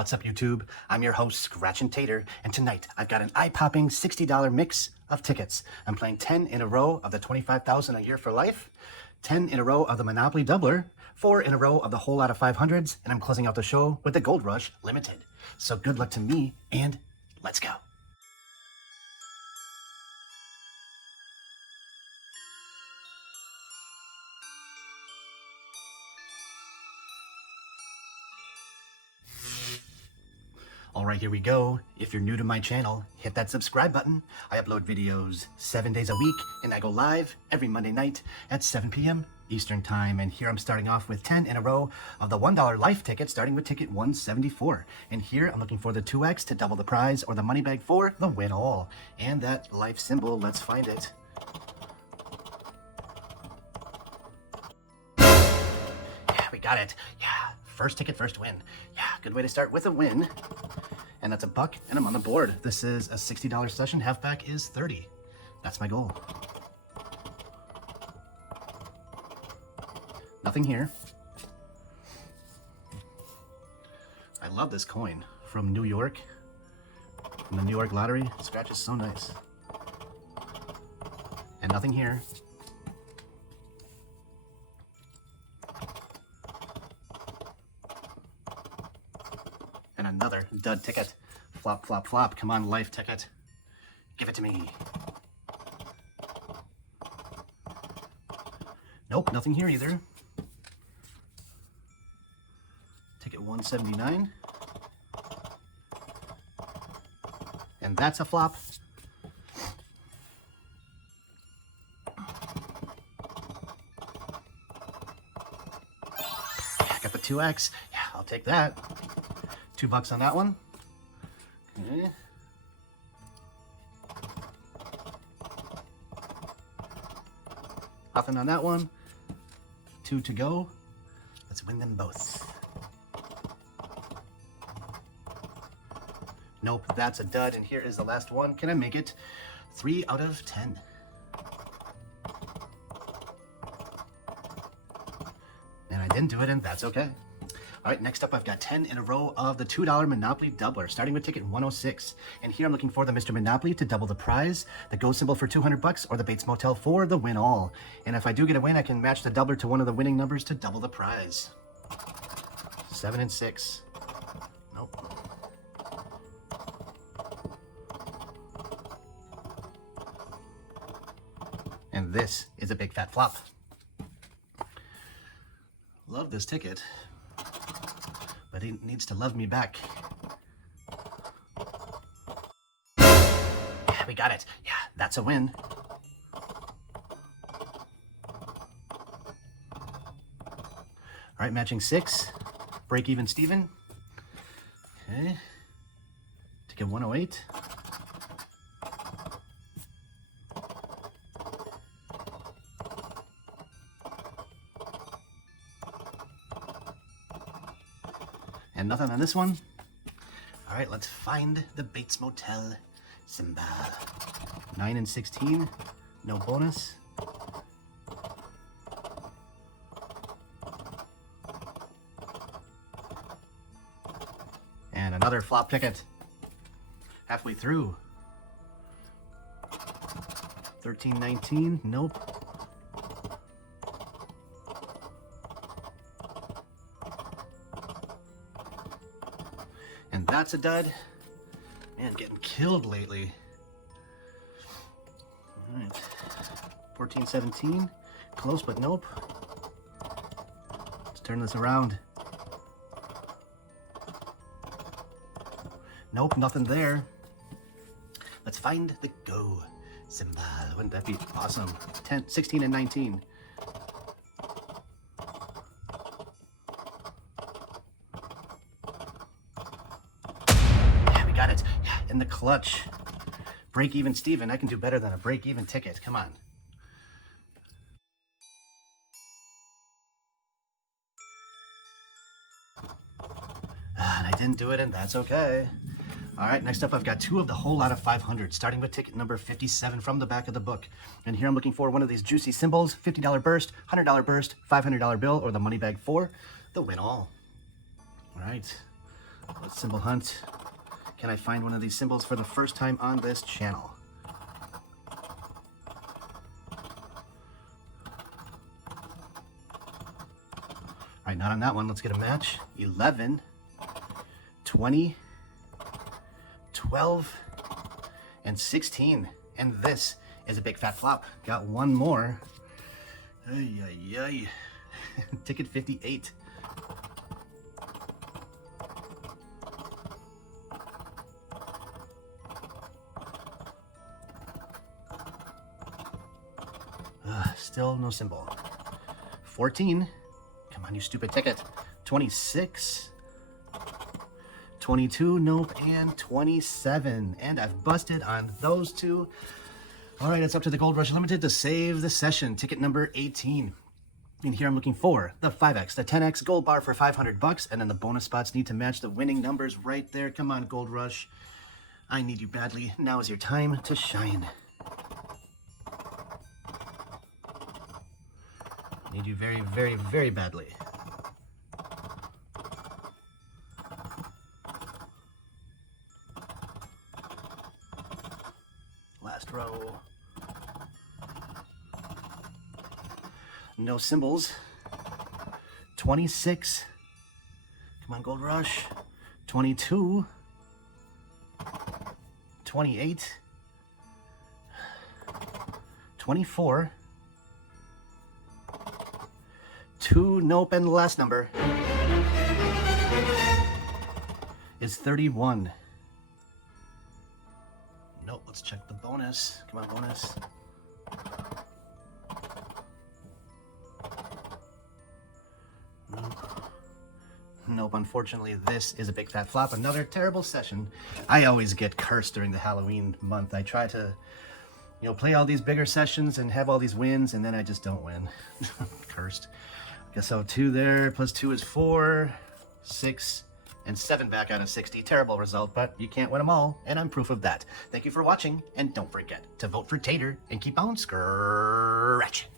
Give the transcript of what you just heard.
What's up, YouTube? I'm your host, Scratch and Tater, and tonight I've got an eye-popping $60 mix of tickets. I'm playing 10 in a row of the 25,000 a year for life, 10 in a row of the Monopoly Doubler, 4 in a row of the Whole Lotta 500s, and I'm closing out the show with the Gold Rush Limited. So good luck to me, and let's go. All right, here we go. If you're new to my channel, hit that subscribe button. I upload videos 7 days a week, and I go live every Monday night at 7 p.m. Eastern Time. And here I'm starting off with 10 in a row of the $1 life ticket, starting with ticket 174. And here I'm looking for the 2X to double the prize, or the money bag for the win all. And that life symbol, let's find it. Yeah, we got it. Yeah, first ticket, first win. Yeah, good way to start with a win. And that's $1, and I'm on the board. This is a $60 session. Halfback is 30. That's my goal. Nothing here. I love this coin from New York. From the New York lottery. Scratch is so nice. And nothing here. And another dud ticket. Flop, flop, flop. Come on, life ticket. Give it to me. Nope, nothing here either. Ticket 179. And that's a flop. Yeah, got the 2X. Yeah, I'll take that. $2 on that one. Okay. Nothing on that one. 2 to go. Let's win them both. Nope, that's a dud. And here is the last one. Can I make it? 3 out of 10. And I didn't do it, and that's okay. All right, next up, I've got 10 in a row of the $2 Monopoly Doubler, starting with ticket 106. And here I'm looking for the Mr. Monopoly to double the prize, the Go symbol for $200, or the Bates Motel for the win all. And if I do get a win, I can match the doubler to one of the winning numbers to double the prize. 7 and 6. Nope. And this is a big fat flop. Love this ticket. But he needs to love me back. Yeah, we got it. Yeah, that's a win. All right, matching 6. Break even Steven. Okay. Ticket 108. And nothing on this one. All right, let's find the Bates Motel symbol. 9 and 16, no bonus. And another flop ticket. Halfway through. 13, 19, nope. And that's a dud. Man, getting killed lately. All right. 14, 17. Close, but nope. Let's turn this around. Nope, nothing there. Let's find the Go symbol. Wouldn't that be awesome? 10, 16, and 19. Got it. In the clutch. Break even Steven. I can do better than a break even ticket. Come on. And I didn't do it, and that's okay. All right, next up, I've got 2 of the Whole Lotta 500, starting with ticket number 57 from the back of the book. And here I'm looking for one of these juicy symbols: $50 burst, $100 burst, $500 bill, or the money bag for the win all. All right, Let's symbol hunt. Can I find one of these symbols for the first time on this channel? All right, not on that one. Let's get a match. 11, 20, 12, and 16. And this is a big fat flop. Got one more. Ay, ay, ay. Ticket 58. Still no symbol. 14. Come on, you stupid ticket. 26. 22. Nope. And 27. And I've busted on those two. All right, it's up to the Gold Rush Limited to save the session. Ticket number 18. And here I'm looking for the 5x, the 10x gold bar for $500, and then the bonus spots need to match the winning numbers right there. Come on, Gold Rush. I need you badly. Now is your time to shine. Need you very, very, very badly. Last row. No symbols. 26. Come on, Gold Rush. 22. 28. 24. 2. Nope. And the last number is 31. Nope. Let's check the bonus. Come on, bonus. Nope, unfortunately, this is a big fat flop. Another terrible session. I always get cursed during the Halloween month. I try to, play all these bigger sessions and have all these wins, and then I just don't win. Cursed. Guess so. 2 there, plus 2 is 4, 6, and 7 back out of 60. Terrible result, but you can't win them all, and I'm proof of that. Thank you for watching, and don't forget to vote for Tater and keep on scratching.